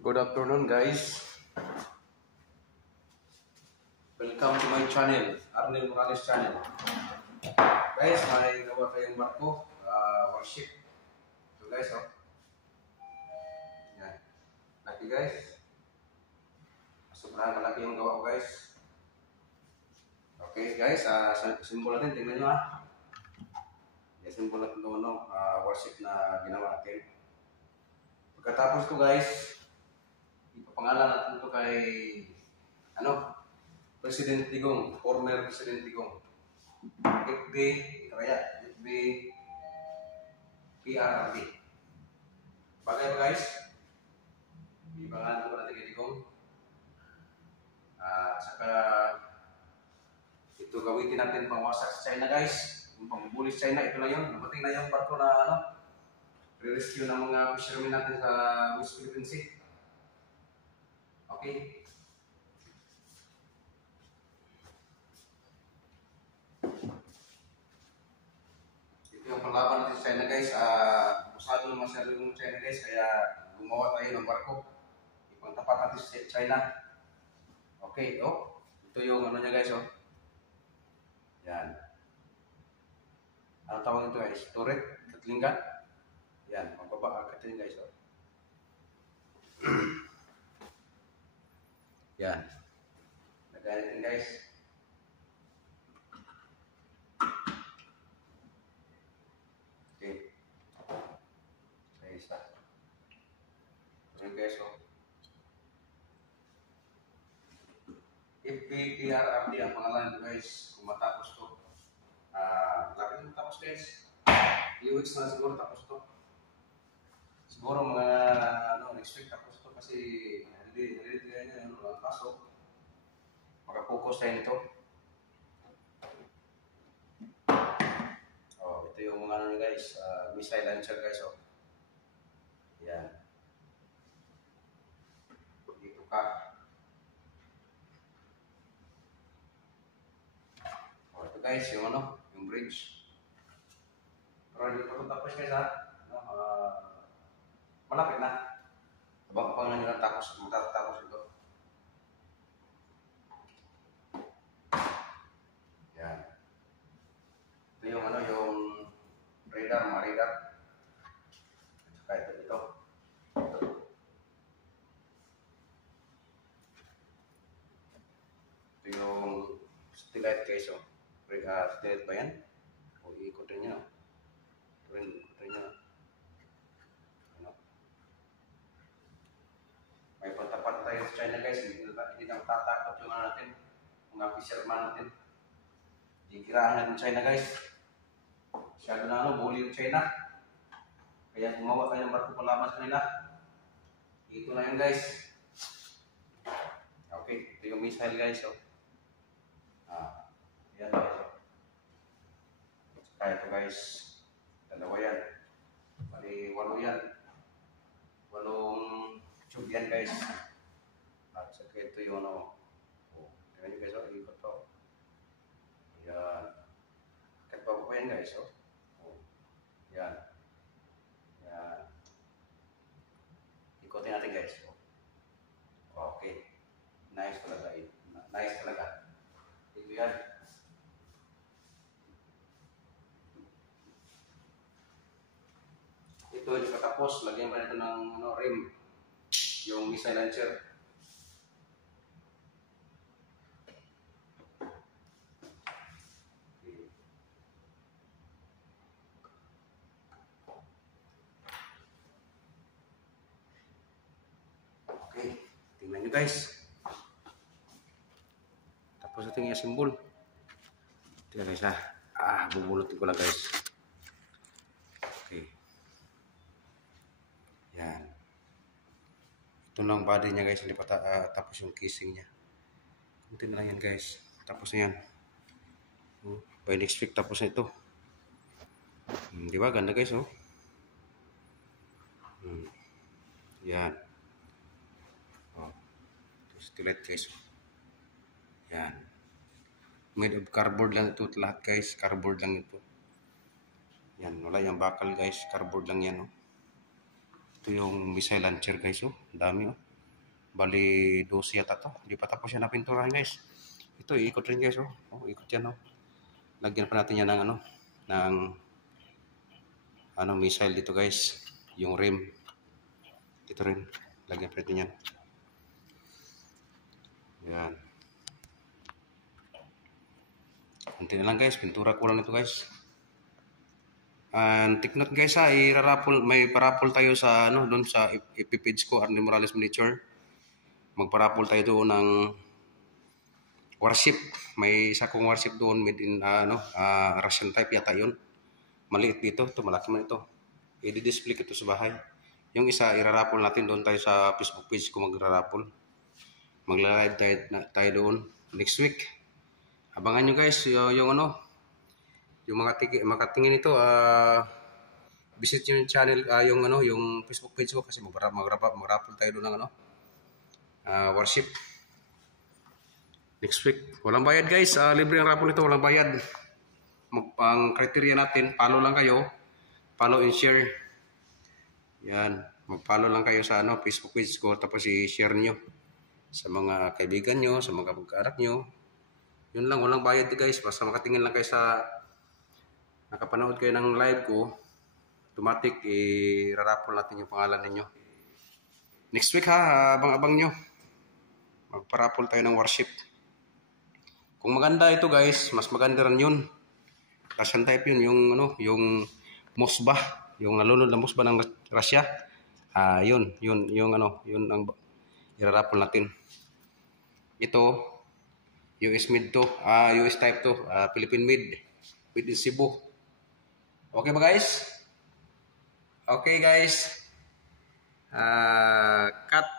Good afternoon, guys. Welcome to my channel, Arnel Morales channel. Guys, may gawa tayong barko, warship. So guys, oh. Yan. Laki guys. Sobrang malaki yung gawa ko guys. Okay guys, simbol natin, tingnan nyo Yung simbol natin ito, warship na ginawa natin. Pagkatapos ito guys, ipapangalan natin ito kay, President Digong, former President Digong. FB, kaya FB, PRRD. Bagay ba guys? Ipangalan ko natin kay Digong. Saka ito gawin natin pangwasak sa China guys. Yung pangbulis China, ito na yun. Namating na yung barko na re-rescue ng mga fishermen natin sa West Philippine Sea. Okay. Yung panglaban natin sa China guys, usado naman sa yung China guys, kaya gumawa tayo ng barko. Ipangtapat natin sa China. Okay, ito yung niya guys, Yan. Ano tawag ito guys? Turret, katlinggan. Yan, magbaba agad yun guys, Yan. Nagalit guys. Ayan guys, FPPRRD ang pangalan nito guys. Kung matapos to, lapit na matapos guys. 3 weeks na siguro tapos to. Siguro mga next week tapos to kasi hindi kaya niya walang pasok. Makapokus tayo nito. Ito yung mga guys, missile launcher guys, Yan. Dito ka. Ito guys, yung yung bridge. Pero hindi pa ito tapos guys malapit na. Abang-abang na nyo lang matatapos ito. Yan. Ito yung yung radar, mga radar. At saka ito. Ito yung satellite guys, satellite ba yan? Ikutin nyo. Ikutin nyo. May pagtapat tayo sa China guys, hindi na matatakot yung natin, mga fisherman natin. Ikirahan natin China guys. Masyado na bully yung China. Kaya gumawa tayo ng barko palaban sa kanila. Ito na yun guys. Okay, ito yung missile guys, Yan guys, Kaya ito guys, dalawa yan. Bali, 8 yan. 8 tube yan guys. At saka ito yung tingnan nyo guys, ikot to. Yan. Kahit pa po yan guys, Yan. Yan. Ikotin natin guys, Okay. Nice talaga. Nice talaga. Ito yan. Ito yung katapos, lagyan pa nito ng rim. Yung missile launcher. Okay, tingnan nyo guys. Tapos ito yung simbol. Tingnan guys bubulutin ko lang guys. Okay. Yan. Ito na ang body niya guys, hindi pa tapos yung casing niya. Kunti na lang yan guys. Tapos na yan. By next week tapos na ito. Di ba? Ganda guys, Yan. Stilet guys. Yan. Made of cardboard lang ito lahat guys. Cardboard lang ito. Yan. Wala yung bakal guys. Cardboard lang yan, Ito yung missile launcher guys, dami, Bali 12 yata to. Hindi pa tapos yan na pinturahan guys. Ito iikot rin guys oh. Oh, ikot yan oh. Lagyan pa natin yan ng missile dito guys. Yung rim. Dito rin. Lagyan pa natin yan. Yan. Kunti na lang guys. Pintura ko lang ito guys. And take note guys ha, may parapol tayo sa doon sa ipipage ko, Arnel Morales Miniature. Magparapol tayo doon ng warship. May isa kong warship doon made in Russian type yata yun. Maliit dito, ito malaki man ito. I-display ko ito sa bahay. Yung isa irarapol natin doon tayo sa Facebook page ko magrarapol. Magla-live tayo doon next week. Abangan nyo guys yung makatingin ito, visit yung channel, yung Facebook page ko kasi magrapol tayo doon ng worship next week. Walang bayad guys, libre ang rapol ito, walang bayad. Ang criteria natin, follow lang kayo, follow and share. Yan, mag-follow lang kayo sa Facebook page ko, tapos i-share nyo sa mga kaibigan nyo, sa mga pagkaarak nyo. Yun lang, walang bayad guys, basta makatingin lang kayo nakapanood kayo ng live ko, automatic irarapol natin yung pangalan ninyo. Next week ha, abang-abang nyo. Magparapol tayo ng worship. Kung maganda ito guys, mas maganda rin yun. Russian type yun, yung Moskva, yung nalunod na Moskva ng Russia. Yun ang irarapol natin. Ito, US made to, US type to, Philippine made in Cebu. Okay ba guys? Okay guys. Cut.